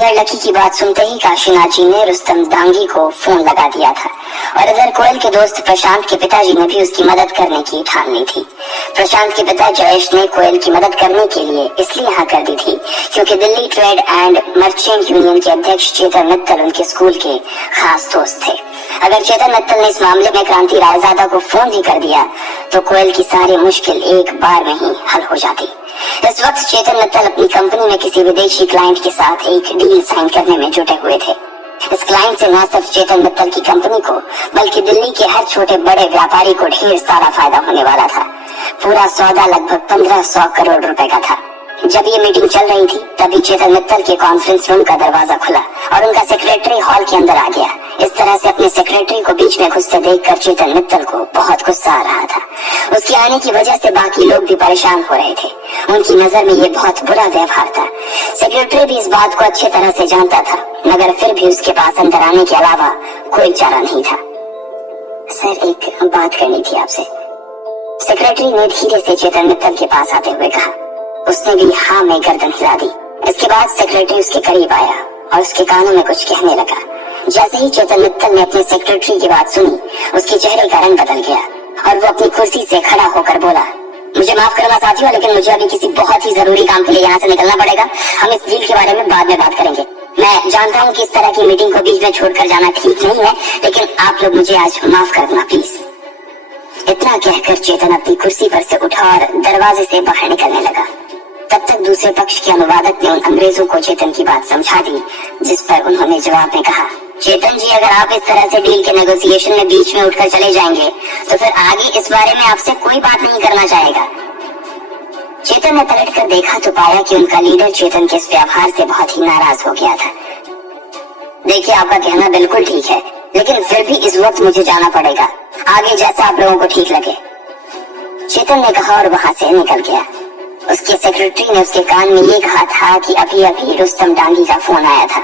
इधर लकी की बात सुनते ही काशीनाथ जी ने रुस्तम डांगी को फोन लगा दिया था और इधर कोयल के दोस्त प्रशांत के पिताजी ने भी उसकी मदद करने की ठान ली थी। प्रशांत के पिता जयेश ने कोयल की मदद करने के लिए इसलिए हाँ कर दी थी क्योंकि Delhi trade and merchant union के अध्यक्ष चेतन मित्तल उनके स्कूल के खास दोस्त थे। अगर चेतन मित्तल ने इस मामले में क्रांति रायजादा को फोन भी कर दिया तो कोयल की सारी मुश्किल एक बार में ही हल हो जाती। इस वक्त चेतन मित्तल अपनी कंपनी में किसी विदेशी क्लाइंट के साथ एक डील साइन करने में जुटे हुए थे। इस क्लाइंट से न सिर्फ चेतन मित्तल की कंपनी को बल्कि दिल्ली के हर छोटे बड़े व्यापारी को ढेर सारा फायदा होने वाला था। पूरा सौदा लगभग 1500 करोड़ रुपए का था। जब ये मीटिंग चल रही थी तभी चेतन मित्तल के कॉन्फ्रेंस रूम का दरवाजा खुला और उनका सेक्रेटरी हॉल के अंदर आ गया। इस तरह से अपने सेक्रेटरी को बीच में घुसते देखकर चेतन मित्तल को बहुत गुस्सा आ रहा था। उसके आने की वजह से बाकी लोग भी परेशान हो रहे थे। उनकी नजर में ये बहुत बुरा व्यवहार था। सेक्रेटरी भी इस बात को अच्छी तरह से जानता था, मगर फिर भी उसके पास अंदर आने के अलावा कोई चारा नहीं था। सर, एक बात करनी थी आपसे, सेक्रेटरी ने धीरे से चेतन मित्तल के पास आते हुए कहा। उसने भी हाँ में गर्दन हिला दी। इसके बाद सेक्रेटरी उसके करीब आया और उसके कानों में कुछ कहने लगा। जैसे ही चेतन मित्तल ने अपने सेक्रेटरी की बात सुनी, उसके चेहरे का रंग बदल गया और वो अपनी कुर्सी से खड़ा होकर बोला, मुझे माफ करना साथियों, लेकिन मुझे अभी किसी बहुत ही जरूरी काम के लिए यहाँ से निकलना पड़ेगा। हम इस डील के बारे में बाद में बात करेंगे। मैं जानता हूँ कि इस तरह की मीटिंग को बीच में छोड़कर जाना ठीक नहीं है, लेकिन आप लोग मुझे आज माफ कर देना प्लीज। इतना कहकर चेतन अपनी कुर्सी पर से उठा और दरवाजे से बाहर निकलने लगा। तब तक दूसरे पक्ष के अनुवादक ने उन अंग्रेजों को चेतन की बात समझा दी, जिस पर उन्होंने जवाब में कहा, चेतन जी, अगर आप इस तरह से डील के नेगोशिएशन में बीच में उठकर चले जाएंगे तो फिर आगे इस बारे में आपसे कोई बात नहीं करना चाहेगा। चेतन ने पलट कर देखा तो पाया कि उनका लीडर चेतन के इस व्यवहार से बहुत ही नाराज हो गया था। देखिए, आपका कहना बिल्कुल ठीक है, लेकिन फिर भी इस वक्त मुझे जाना पड़ेगा। आगे जैसा आप लोगों को ठीक लगे, चेतन ने कहा और वहां से निकल गया। उसके सेक्रेटरी ने उसके कान में ये कहा था कि अभी अभी रुस्तम डांगी का फोन आया था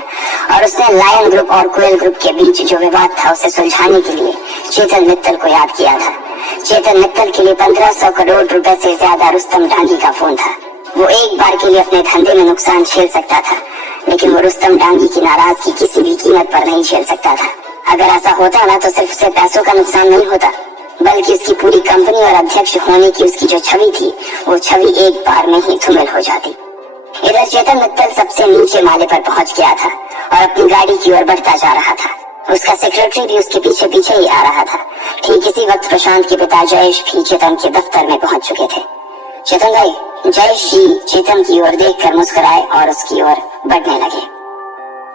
और उसने लायन ग्रुप और कोयल ग्रुप के बीच जो विवाद था उसे सुलझाने के लिए चेतन मित्तल को याद किया था। चेतन मित्तल के लिए 1500 करोड़ रुपए से ज्यादा रुस्तम डांगी का फोन था। वो एक बार के लिए अपने धंधे में नुकसान झेल सकता था, लेकिन वो रुस्तम डांगी की नाराजगी किसी भी कीमत पर नहीं झेल सकता था। अगर ऐसा होता ना तो सिर्फ से पैसों का नुकसान नहीं होता, बल्कि उसकी पूरी कंपनी और अध्यक्ष होने की उसकी जो छवि थी, वो छवि एक बार में ही धूमिल हो जाती। इधर चेतन मित्तल सबसे नीचे माले पर पहुंच गया था और अपनी गाड़ी की ओर बढ़ता जा रहा था। उसका सेक्रेटरी भी उसके पीछे पीछे ही आ रहा था। ठीक इसी वक्त प्रशांत के पिता जयेश भी चेतन के दफ्तर में पहुंच चुके थे। चेतन भाई, जयेश जी चेतन की ओर देखकर मुस्कुराए और उसकी ओर बढ़ने लगे।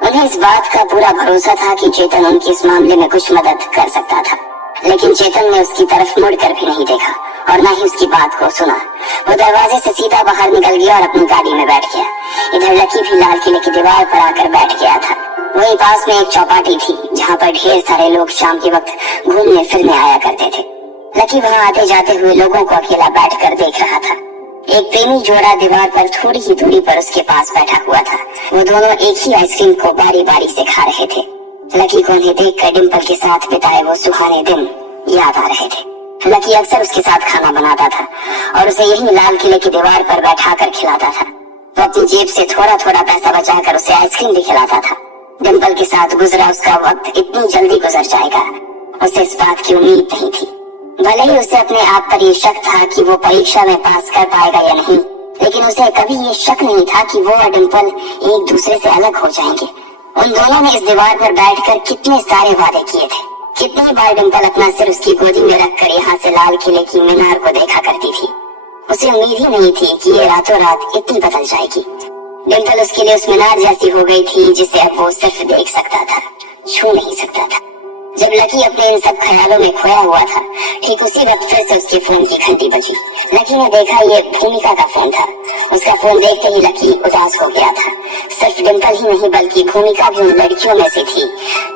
उन्हें इस बात का पूरा भरोसा था कि चेतन उनकी इस मामले में कुछ मदद कर सकता था, लेकिन चेतन ने उसकी तरफ मुड़कर भी नहीं देखा और न ही उसकी बात को सुना। वो दरवाजे से सीधा बाहर निकल गया और अपनी गाड़ी में बैठ गया। इधर लकी भी लाल किले की दीवार पर आकर बैठ गया था। वहीं पास में एक चौपाटी थी जहाँ पर ढेर सारे लोग शाम के वक्त घूमने फिरने आया करते थे। लकी वहाँ आते जाते हुए लोगों को अकेला बैठकर देख रहा था। एक प्रेमी जोड़ा दीवार पर थोड़ी ही दूरी पर उसके पास बैठा हुआ था। वो दोनों एक ही आइसक्रीम को बारी बारी से खा रहे थे। लकी को उन्हें देखकर डिम्पल के साथ बिताए वो सुहाने दिन याद आ रहे थे। लकी अक्सर उसके साथ खाना बनाता था और उसे यही लाल किले की दीवार पर बैठा कर खिलाता था। वो अपनी जेब से थोड़ा थोड़ा पैसा बचाकर उसे आइसक्रीम भी खिलाता था। डिम्पल के साथ गुजरा उसका वक्त इतनी जल्दी गुजर जाएगा, उसे इस बात की उम्मीद नहीं थी। भले ही उसे अपने आप पर ये शक था कि वो परीक्षा में पास कर पाएगा या नहीं, लेकिन उसे कभी ये शक नहीं था कि वो और डिम्पल एक दूसरे से अलग हो जाएंगे। उन दोनों ने इस दीवार पर बैठकर कितने सारे वादे किए थे। कितनी बार डिम्पल अपना सिर उसकी गोदी में रखकर यहाँ से लाल किले की मीनार को देखा करती थी। उसे उम्मीद ही नहीं थी कि ये रातों रात इतनी बदल जाएगी। डिम्पल उसके लिए उस मीनार जैसी हो गई थी जिसे अब वो सिर्फ देख सकता था, छू नहीं सकता था। जब लकी अपने इन सब ख्यालों में खोया हुआ था, ठीक उसी वक्त फिर से उसके फोन की घंटी बजी। लकी ने देखा ये भूमिका का फोन था। उसका फोन देखते ही लकी उदास हो गया था। सिर्फ डिम्पल ही नहीं बल्कि भूमिका भी उन लड़कियों में से थी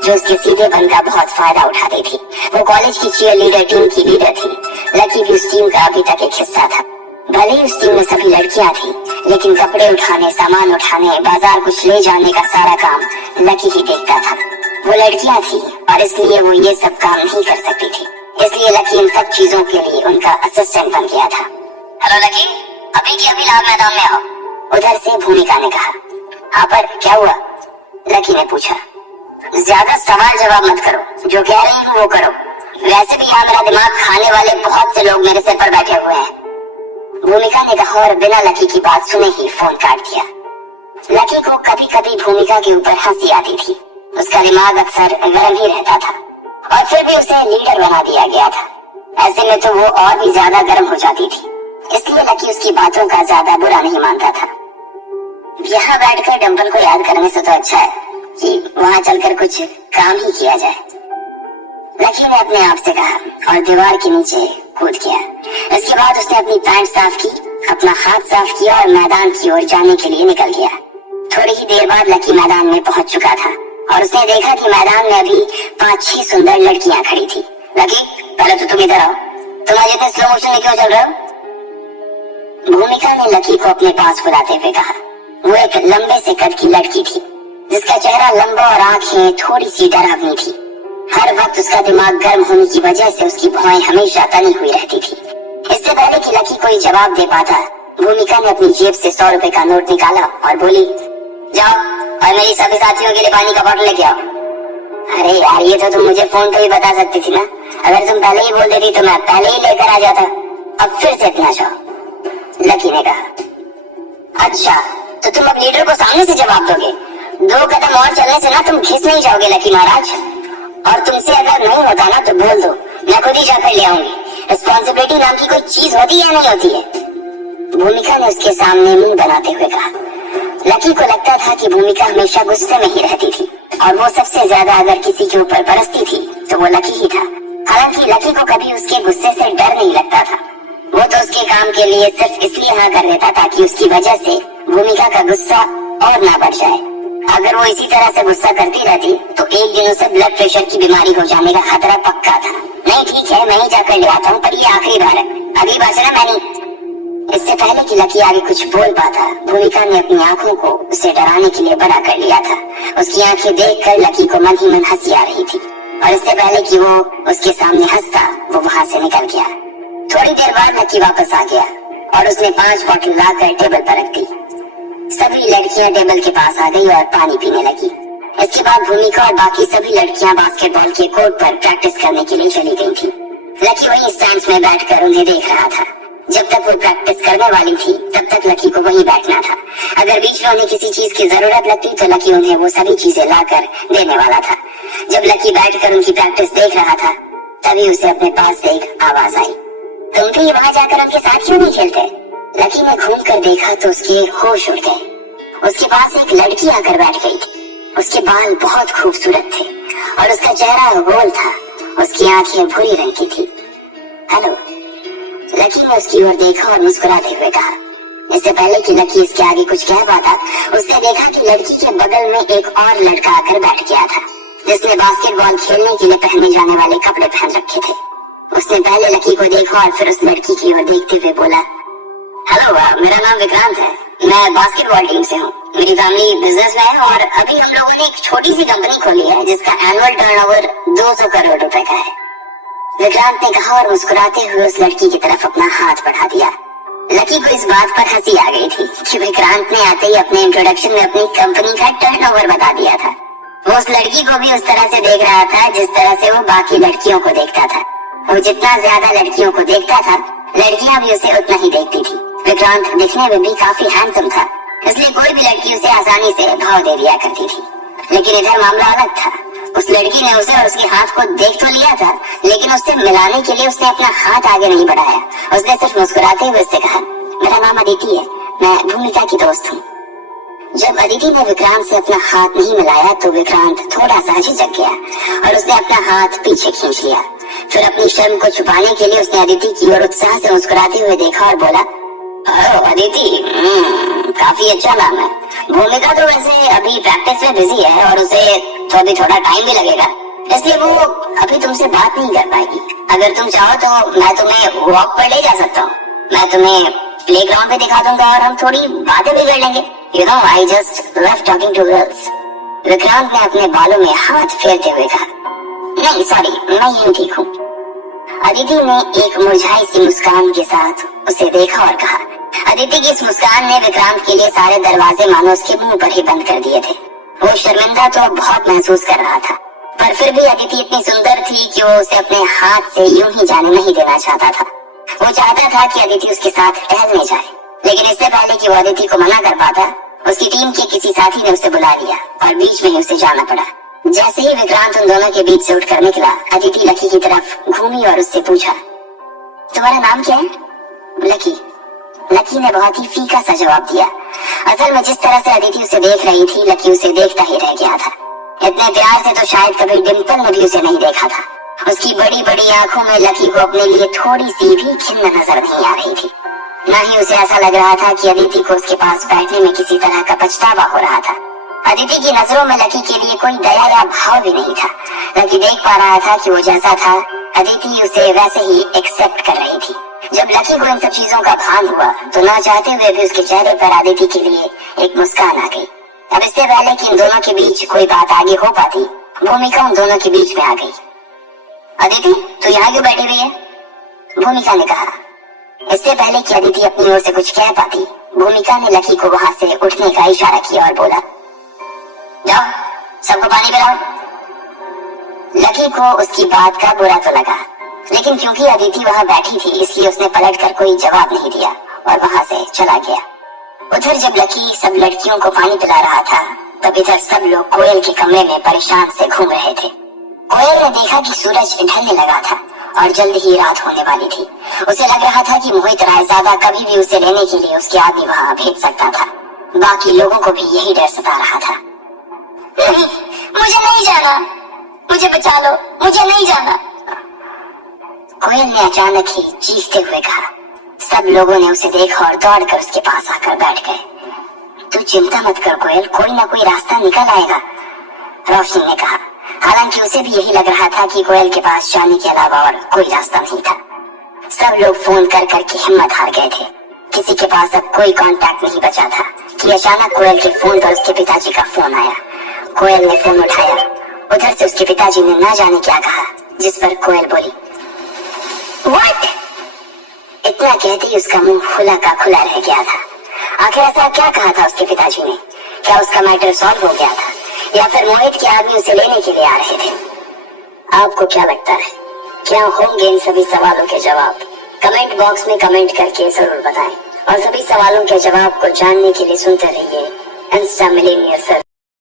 जो उसके सीधेपन का बहुत फायदा उठाती थी। वो कॉलेज की चीयर लीडर टीम की लीडर थी। लकी भी उस टीम का अभी तक एक हिस्सा था। भले ही उस टीम में सभी लड़कियां थी, लेकिन कपड़े उठाने, सामान उठाने, बाजार कुछ ले जाने का सारा काम लकी ही देखता था। वो लड़कियां थी और इसलिए वो ये सब काम नहीं कर सकती थी। इसलिए लकी इन सब चीजों के लिए उनका असिस्टेंट बन गया था। हेलो लकी, अभी की अभी लाल मैदान में आओ, उधर से भूमिका ने कहा। हाँ पर क्या हुआ? लकी ने पूछा। ज्यादा सवाल जवाब मत करो, जो कह रही हूँ वो करो। वैसे भी यहाँ मेरा दिमाग खाने वाले बहुत से लोग मेरे सिर पर बैठे हुए हैं, भूमिका ने कहा और बिना लकी की बात सुने ही फोन काट दिया। लकी को कभी कभी भूमिका के ऊपर हंसी आती थी। उसका दिमाग अक्सर गर्म ही रहता था और फिर भी उसे लीडर बना दिया गया था। ऐसे में तो वो और भी ज्यादा गर्म हो जाती थी, इसलिए लकी उसकी बातों का ज्यादा बुरा नहीं मानता था। यहाँ बैठकर डंबल को याद करने से तो अच्छा है कि वहाँ चलकर कुछ काम ही किया जाए, लकी ने अपने आप से कहा और दीवार के नीचे कूद गया। इसके बाद उसने अपनी पैंट साफ की, अपना हाथ साफ किया और मैदान की ओर जाने के लिए निकल गया। थोड़ी ही देर बाद लकी मैदान में पहुंच चुका था और उसने देखा कि मैदान में अभी 5-6 सुंदर लड़कियां खड़ी थी। लकी, पहले तो तुम इधर आओ, तुम आज इतने स्लो मोशन में क्यों चल रहे हो? भूमिका ने लकी को अपने पास बुलाते हुए कहा। वो एक लंबे से कद की लड़की थी जिसका चेहरा लंबा और आंखें थोड़ी सी डरावनी थी। हर वक्त उसका दिमाग गर्म होने की वजह से उसकी भौहें हमेशा तनी हुई रहती थी। इससे पहले कि लकी कोई जवाब दे पाता, भूमिका ने अपनी जेब से 100 रुपए का नोट निकाला और बोली, जाओ और मेरी सभी साथियों के लिए पानी का बोतल लेके आओ। अरे यार, ये तो तुम मुझे फोन पे ही बता सकती थी ना। अगर तुम पहले ही बोल देती तो मैं पहले ही लेकर आ जाता। अब फिर से इतना जाओ, लकी ने कहा। अच्छा, तो तुम अब लीडर को सामने से जवाब दोगे? 2 कदम और चलने से ना तुम घिस नहीं जाओगे लकी महाराज। और तुमसे अगर नहीं होता ना तो बोल दो, मैं खुद ही जाकर ले आऊंगी। रिस्पॉन्सिबिलिटी नाम की कोई चीज होती है या नहीं होती है? भूमिका ने उसके सामने मुंह बनाते हुए कहा। लकी को लगता था कि भूमिका हमेशा गुस्से में ही रहती थी और वो सबसे ज्यादा अगर किसी के ऊपर बरसती थी तो वो लकी ही था। हालांकि लकी को कभी उसके गुस्से से डर नहीं लगता था। वो तो उसके काम के लिए सिर्फ इसलिए हाँ कर देता ताकि उसकी वजह से भूमिका का गुस्सा और ना बढ़ जाए। अगर वो इसी तरह से गुस्सा करती रहती तो एक दिन उसे ब्लड प्रेशर की बीमारी हो जाने का खतरा पक्का था। नहीं ठीक है, मैं ही जाकर ले आता हूँ, पर ये आखिरी बार है, अगली बार से ना मैं नहीं। इससे पहले कि लकी आगे कुछ बोल पाता, भूमिका ने अपनी आंखों को उसे डराने के लिए बड़ा कर लिया था। उसकी आंखें देखकर लकी को मन ही मन हंसी आ रही थी और इससे पहले कि वो उसके सामने हंसता, वो वहाँ से निकल गया। थोड़ी देर बाद लकी वापस आ गया और उसने 5 बोतल लाकर टेबल पर रख दी। सभी लड़कियां टेबल के पास आ गई और पानी पीने लगी। इसके बाद भूमिका और बाकी सभी लड़कियां बास्केटबॉल के कोर्ट पर प्रैक्टिस करने के लिए चली गई थी। लकी वहीं स्टैंड्स में बैठकर उन्हें देख रहा था। जब तक वो प्रैक्टिस करने वाली थी तब तक लकी को वहीं बैठना था। अगर बीच में उन्हें किसी चीज की जरूरत लगती तो लकी उन्हें वो सभी चीजें लाकर देने वाला था। जब लकी बैठकर उनकी प्रैक्टिस देख रहा था तभी उसे अपने पास से एक आवाज आई, तुम भी वहाँ जाकर उनके साथ क्यों नहीं खेलते? लकी ने घूम कर देखा तो उसके होश उड़ गए। उसके पास एक लड़की आकर बैठ गई थी। उसके बाल बहुत खूबसूरत थे और उसका चेहरा गोल था। उसकी आंखें भूरी रंग की थी। हेलो, लकी ने उसकी ओर देखा और मुस्कुराते हुए कहा। इससे पहले कि लकी इसके आगे कुछ कह पाता, उसने देखा कि लड़की के बगल में एक और लड़का आकर बैठ गया था जिसने बास्केटबॉल खेलने के लिए पहने जाने वाले कपड़े पहन रखे थे। उसने पहले लकी को देखा और फिर उस लड़की की ओर देखते हुए बोला, हेलो, मेरा नाम विक्रांत है, मैं बास्केटबॉल टीम से हूँ। मेरी फैमिली बिजनेस में है और अभी हम लोगों ने एक छोटी सी कंपनी खोली है जिसका एनुअल टर्नओवर 200 करोड़ रुपए का है। विक्रांत ने कहा और मुस्कुराते हुए उस लड़की की तरफ अपना हाथ बढ़ा दिया। लकी को इस बात पर हंसी आ गई थी कि विक्रांत ने आते ही अपने इंट्रोडक्शन में अपनी कंपनी का टर्नओवर बता दिया था। वो उस लड़की को भी उस तरह से देख रहा था जिस तरह से वो बाकी लड़कियों को देखता था। वो जितना ज्यादा लड़कियों को देखता था, लड़कियां भी उसे उतना ही देखती थी। विक्रांत दिखने में भी काफी हैंडसम था, इसलिए कोई भी लड़की उसे आसानी से भाव दे दिया करती थी। लेकिन इधर मामला अलग था। उस लड़की ने उसे और उसके हाथ को देख तो लिया था, लेकिन उससे मिलाने के लिए उसने अपना हाथ आगे नहीं बढ़ाया। उसने सिर्फ मुस्कुराते हुए उससे कहा, मेरा नाम अदिति है, मैं भूमिका की दोस्त हूँ। जब अदिति ने विक्रांत से अपना हाथ नहीं मिलाया तो विक्रांत थोड़ा सा झिझक गया और उसने अपना हाथ पीछे खींच लिया। फिर अपनी शर्म को छुपाने के लिए उसने अदिति की ओर उत्साह से मुस्कुराते हुए देखा और बोला, अदिति, काफी अच्छा नाम है। भूमिका तो वैसे अभी प्रैक्टिस में बिजी है और उसे तो अभी थोड़ा टाइम भी लगेगा, इसलिए वो अभी तुमसे बात नहीं कर पाएगी। अगर तुम चाहो तो मैं तुम्हें वॉक पर ले जा सकता हूँ। मैं तुम्हें प्लेग्राउंड पे दिखा दूंगा और हम थोड़ी बातें भी कर लेंगे। You know, I just love talking to girls. Vikrant ने अपने बालों में हाथ फेरते हुए कहा, नहीं सॉरी, मैं यही ठीक हूँ। अदिति ने एक मुरझाई सी मुस्कान के साथ उसे देखा और कहा। अदिति की इस मुस्कान ने विक्रांत के लिए सारे दरवाजे मानो उसके मुंह पर ही बंद कर दिए थे। वो शर्मिंदा तो बहुत महसूस कर रहा था, पर फिर भी अदिति इतनी सुंदर थी कि वो उसे अपने हाथ से यूं ही जाने नहीं देना चाहता था। वो चाहता था कि अदिति उसके साथ टहलने जाए, लेकिन इससे पहले कि वो अदिति को मना कर पाता, उसकी टीम के किसी साथी ने उसे बुला लिया और बीच में ही उसे जाना पड़ा। जैसे ही विक्रांत उन दोनों के बीच से उठकर निकला, अदिति लकी की तरफ घूमी और उससे पूछा, तुम्हारा नाम क्या है? लकी। लकी ने बहुत ही फीका सा जवाब दिया। असल में जिस तरह से अदिति उसे देख रही थी, लकी उसे देखता ही रह गया था। इतने प्यार से तो शायद कभी डिम्पल ने भी उसे नहीं देखा था। उसकी बड़ी बड़ी आंखों में लकी को अपने लिए थोड़ी सी भी खिन्न नजर नहीं आ रही थी। न ही उसे ऐसा लग रहा था कि अदिति को उसके पास बैठने में किसी तरह का पछतावा हो रहा था। अदिति की नजरों में लकी के लिए कोई दया या भाव भी नहीं था। लकी देख पा रहा था कि वो जैसा था, अदिति उसे वैसे ही एक्सेप्ट कर रही थी। जब लकी को इन सब चीजों का भान हुआ, तो ना चाहते हुए भी उसके चेहरे पर अदिति के लिए एक मुस्कान आ गई। अब इससे पहले कि इन दोनों के बीच कोई बात आगे हो पाती, भूमिका उन दोनों के बीच में आ गई। अदिति, तू यहाँ क्यों बैठी हुई है? भूमिका ने कहा। इससे पहले कि अदिति अपनी ओर से कुछ कह पाती, भूमिका ने लकी को वहां से उठने का इशारा किया और बोला, जाओ सबको पानी पिलाओ। लकी को उसकी बात का बुरा तो लगा, लेकिन क्योंकि अदिति वहां बैठी थी, इसलिए उसने पलटकर कोई जवाब नहीं दिया और वहां से चला गया। उधर जब लकी सब लड़कियों को पानी पिला रहा था, तब इधर सब लोग कोयल के कमरे में परेशान से घूम रहे थे। कोयल ने देखा कि सूरज ढलने लगा था और जल्द ही रात होने वाली थी। उसे लग रहा था कि मोहित रायजादा कभी भी उसे लेने के लिए उसके आदमी वहां भेज सकता था। बाकी लोगों को भी यही डर सता रहा था। नहीं, मुझे नहीं जाना, मुझे बचा लो, मुझे नहीं जाना। कोयल ने अचानक ही चीखते हुए कहा। सब लोगों ने उसे देखा और दौड़कर उसके पास आकर बैठ गए। तू चिंता मत कर कोयल, कोई ना कोई रास्ता निकल आएगा, रोशनी ने कहा। हालांकि उसे भी यही लग रहा था कि कोयल के पास जाने के अलावा और कोई रास्ता नहीं था। सब लोग फोन कर करके हिम्मत हार गए थे। किसी के पास अब कोई कांटेक्ट नहीं बचा था कि अचानक कोयल के फोन पर उसके पिताजी का फोन आया। कोयल ने फोन उठाया। उधर से उसके पिताजी ने ना जाने क्या कहा, जिस पर कोयल बोली, व्हाट? इतना कहते ही उसका मुंह खुला का खुला रह गया था। आखिर ऐसा क्या कहा था उसके पिताजी ने? क्या उसका मैटर सॉल्व हो गया था, या फिर मोहित के आदमी उसे लेने के लिए आ रहे थे? आपको क्या लगता है, क्या होंगे इन सभी सवालों के जवाब? कमेंट बॉक्स में कमेंट करके जरूर बताएं और सभी सवालों के जवाब को जानने के लिए सुनते रहिए इंस्टा मिलेनियर सर।